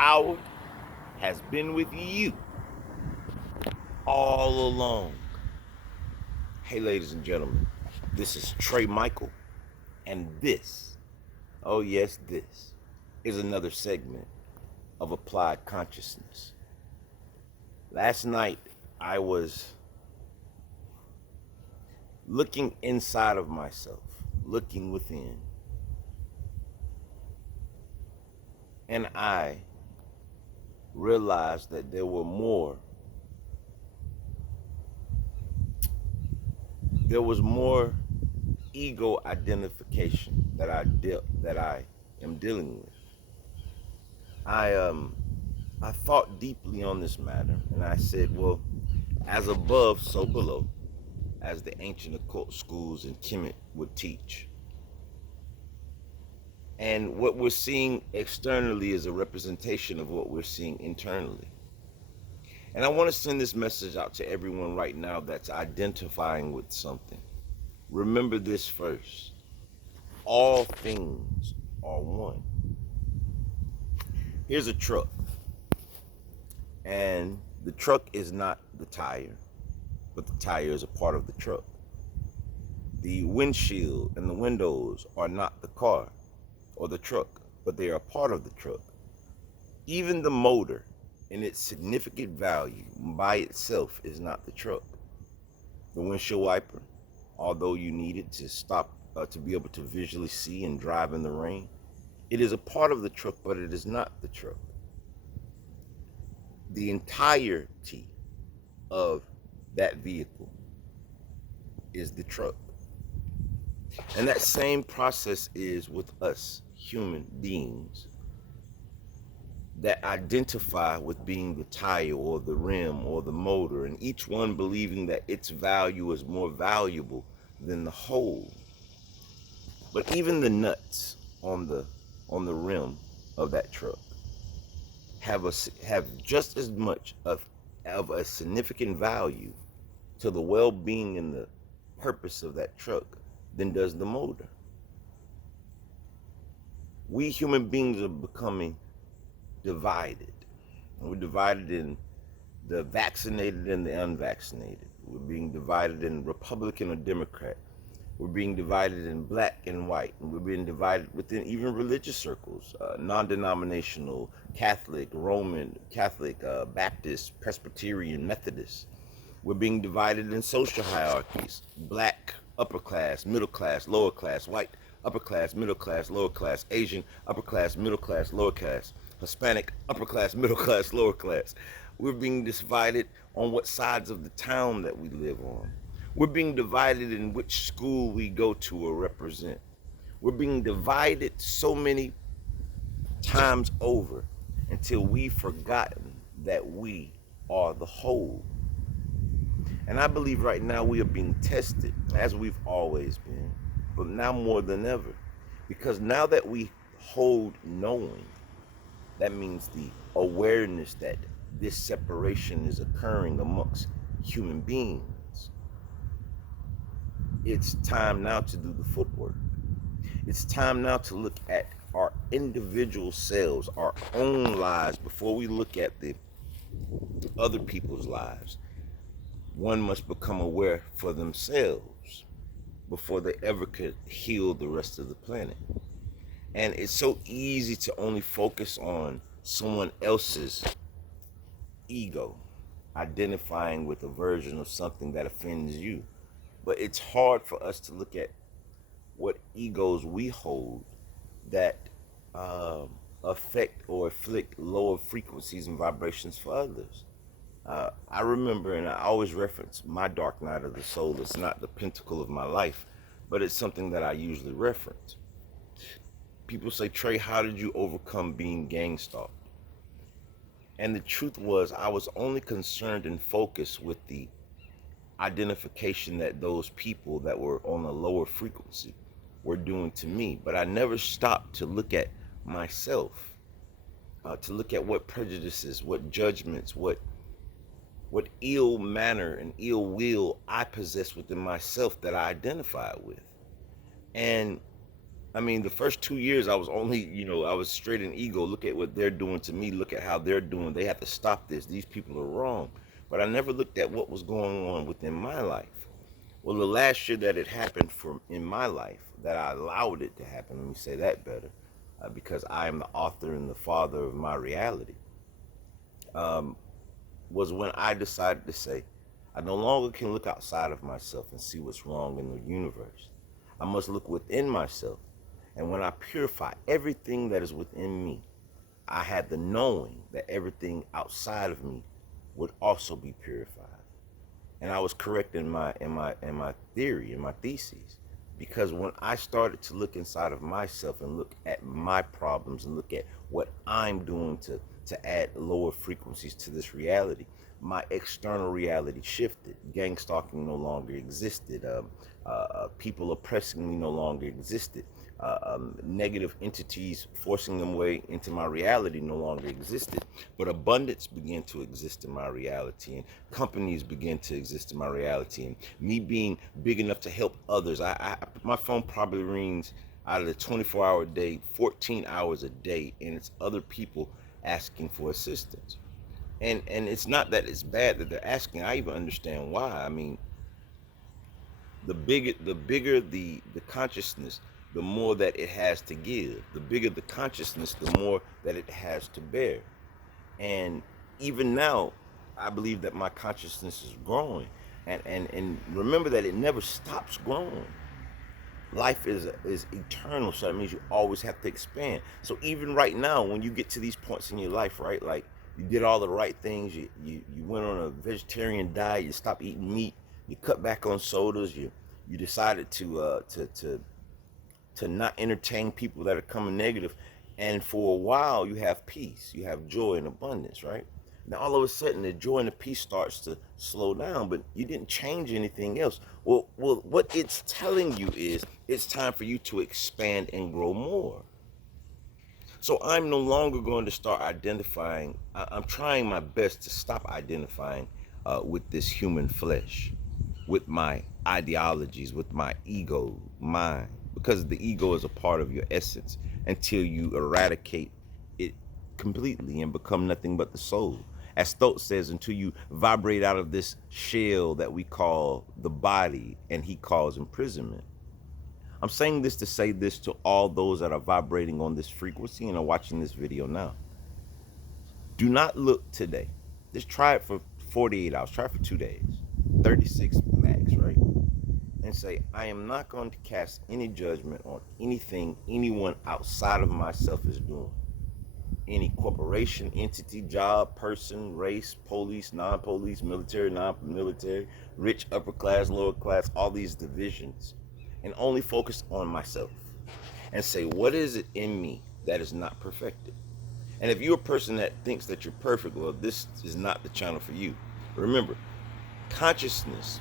power has been with you all along. Hey, ladies and gentlemen, this is Trey Michael, and this, oh yes, this is another segment of Applied Consciousness. Last night, I was looking inside of myself, looking within, and I realized that there was more ego identification that I am dealing with. I thought deeply on this matter, and I said, well, as above, so below, as the ancient occult schools in Kemet would teach. And what we're seeing externally is a representation of what we're seeing internally. And I want to send this message out to everyone right now that's identifying with something. Remember this first. All things are one. Here's a truck. And the truck is not the tire, but the tire is a part of the truck. The windshield and the windows are not the car or the truck, but they are a part of the truck. Even the motor in its significant value by itself is not the truck. The windshield wiper, although you need it to stop to be able to visually see and drive in the rain, it is a part of the truck, but it is not the truck. The entirety of that vehicle is the truck. And that same process is with us human beings that identify with being the tire or the rim or the motor, and each one believing that its value is more valuable than the whole. But even the nuts on the rim of that truck have just as much of a significant value to the well-being and the purpose of that truck than does the motor. We human beings are becoming divided. We're divided in the vaccinated and the unvaccinated. We're being divided in Republican or Democrat. We're being divided in black and white. And we're being divided within even religious circles, non-denominational, Catholic, Roman, Catholic, Baptist, Presbyterian, Methodist. We're being divided in social hierarchies: black, upper class, middle class, lower class; white, upper class, middle class, lower class; Asian, upper class, middle class, lower class; Hispanic, upper class, middle class, lower class. We're being divided on what sides of the town that we live on. We're being divided in which school we go to or represent. We're being divided so many times over until we've forgotten that we are the whole. And I believe right now we are being tested, as we've always been, but now more than ever. Because now that we hold knowing, that means the awareness that this separation is occurring amongst human beings. It's time now to do the footwork. It's time now to look at our individual selves, our own lives, before we look at the other people's lives. One must become aware for themselves before they ever could heal the rest of the planet. And it's so easy to only focus on someone else's ego, identifying with a version of something that offends you. But it's hard for us to look at what egos we hold that affect or afflict lower frequencies and vibrations for others. I remember, and I always reference my dark night of the soul. It's not the pinnacle of my life, but it's something that I usually reference. People say, Trey, how did you overcome being gang stalked? And the truth was, I was only concerned and focused with the identification that those people that were on a lower frequency were doing to me. But I never stopped to look at myself, to look at what prejudices, what judgments, what ill manner and ill will I possess within myself that I identify with. And I mean, the first 2 years, I was only, I was straight in ego. Look at what they're doing to me. Look at how they're doing. They have to stop this. These people are wrong. But I never looked at what was going on within my life. Well, the last year that it happened for in my life, that I allowed it to happen, let me say that better, because I am the author and the father of my reality, um, was when I decided to say, I no longer can look outside of myself and see what's wrong in the universe. I must look within myself. And when I purify everything that is within me, I had the knowing that everything outside of me would also be purified. And I was correct in my theory, in my theses. Because when I started to look inside of myself and look at my problems and look at what I'm doing to add lower frequencies to this reality, my external reality shifted. Gang stalking no longer existed. People oppressing me no longer existed. Negative entities forcing them way into my reality no longer existed. But abundance began to exist in my reality, and companies began to exist in my reality, and me being big enough to help others. My phone probably rings out of the 24-hour day, 14 hours a day, and it's other people asking for assistance. And it's not that it's bad that they're asking. I even understand why. I mean, the bigger the consciousness, the more that it has to give. The bigger the consciousness, the more that it has to bear. And even now, I believe that my consciousness is growing. And remember that it never stops growing. Life is eternal, so that means you always have to expand. So even right now, when you get to these points in your life, right, like you did all the right things, you went on a vegetarian diet, you stopped eating meat, you cut back on sodas, you decided to not entertain people that are coming negative, and for a while you have peace, you have joy and abundance, right? Now all of a sudden the joy and the peace starts to slow down, but you didn't change anything else. Well, what it's telling you is it's time for you to expand and grow more. So I'm no longer going to start identifying. I'm trying my best to stop identifying with this human flesh, with my ideologies, with my ego, mind, because the ego is a part of your essence until you eradicate it completely and become nothing but the soul. As Thoth says, until you vibrate out of this shell that we call the body, and he calls imprisonment. I'm saying this to say this to all those that are vibrating on this frequency and are watching this video now. Do not look today. Just try it for 48 hours. Try it for 2 days. 36 max, right? And say, I am not going to cast any judgment on anything anyone outside of myself is doing. Any corporation, entity, job, person, race, police, non-police, military, non-military, rich, upper class, lower class, all these divisions, and only focus on myself and say, what is it in me that is not perfected? And if you're a person that thinks that you're perfect, well, this is not the channel for you. Remember, consciousness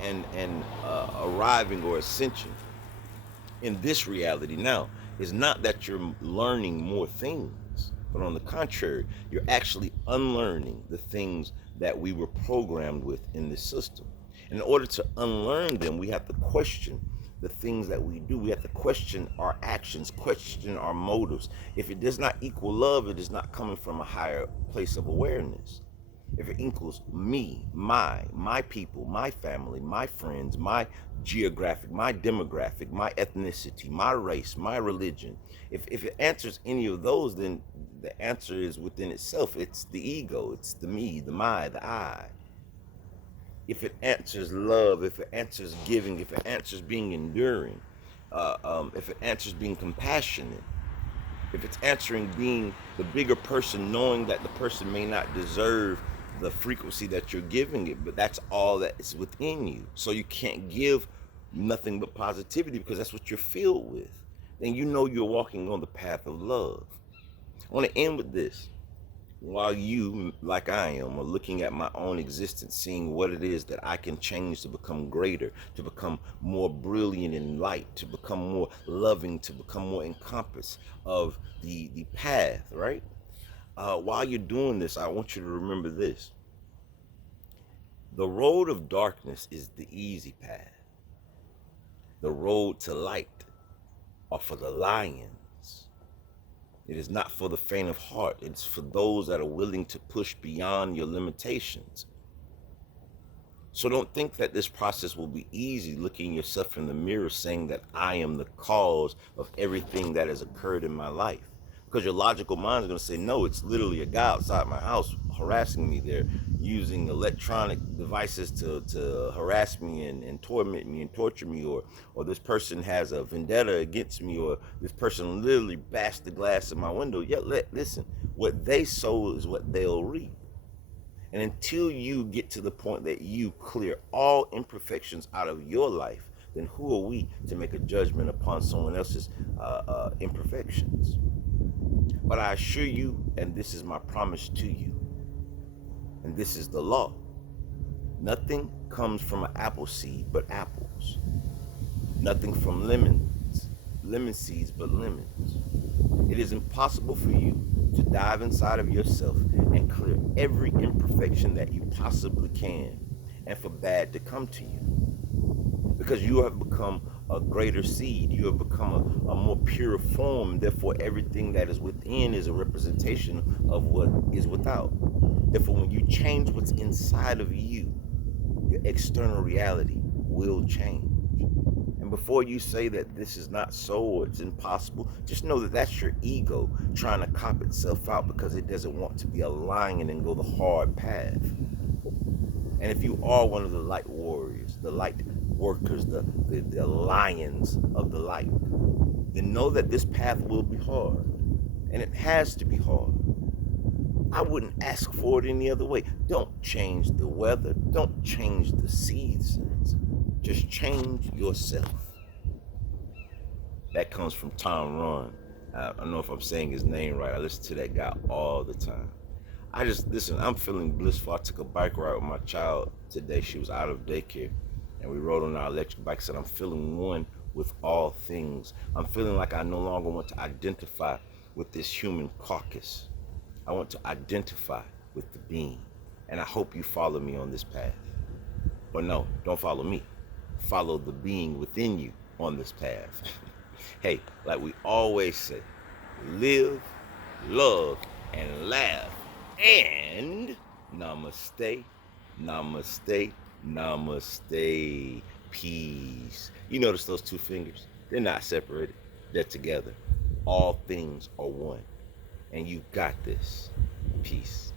and arriving or ascension in this reality now is not that you're learning more things, but on the contrary, you're actually unlearning the things that we were programmed with in this system. In order to unlearn them, we have to question the things that we do. We have to question our actions, question our motives. If it does not equal love, it is not coming from a higher place of awareness. If it equals me, my people, my family, my friends, my geographic, my demographic, my ethnicity, my race, my religion, if it answers any of those, then the answer is within itself. It's the ego, it's the me, the my, the I. If it answers love, if it answers giving, if it answers being enduring, if it answers being compassionate, if it's answering being the bigger person, knowing that the person may not deserve the frequency that you're giving it, but that's all that is within you. So you can't give nothing but positivity because that's what you're filled with. Then you know you're walking on the path of love. I want to end with this. While you, like I am, are looking at my own existence, seeing what it is that I can change to become greater, to become more brilliant in light, to become more loving, to become more encompassed of the path, right? While you're doing this, I want you to remember this. The road of darkness is the easy path. The road to light are for the lions. It is not for the faint of heart. It's for those that are willing to push beyond your limitations. So don't think that this process will be easy, looking yourself in the mirror saying that I am the cause of everything that has occurred in my life. Because your logical mind is going to say, no, it's literally a guy outside my house harassing me. They're using electronic devices to harass me and torment me and torture me, or this person has a vendetta against me, or this person literally bashed the glass in my window. Yet, listen, what they sow is what they'll reap. And until you get to the point that you clear all imperfections out of your life, then who are we to make a judgment upon someone else's imperfections? But I assure you, and this is my promise to you, and this is the law, nothing comes from an apple seed but apples. Nothing from lemon seeds but lemons. It is impossible for you to dive inside of yourself and clear every imperfection that you possibly can, and for bad to come to you. Because you have become a greater seed. You have become a more pure form. Therefore, everything that is within is a representation of what is without. Therefore, when you change what's inside of you, your external reality will change. And before you say that this is not so or it's impossible, just know that that's your ego trying to cop itself out because it doesn't want to be a lion and go the hard path. And if you are one of the light warriors, the light workers, the lions of the light, then know that this path will be hard. And it has to be hard. I wouldn't ask for it any other way. Don't change the weather. Don't change the seasons. Just change yourself. That comes from Tom Ron. I don't know if I'm saying his name right. I listen to that guy all the time. Listen, I'm feeling blissful. I took a bike ride with my child today. She was out of daycare, and we rode on our electric bike. Said I'm feeling one with all things. I'm feeling like I no longer want to identify with this human carcass. I want to identify with the being. And I hope you follow me on this path. Or no, don't follow me. Follow the being within you on this path. Hey, like we always say, live, love, and laugh. And namaste, namaste, namaste. Peace. You notice those two fingers? They're not separated. They're together. All things are one. And you got this. Peace.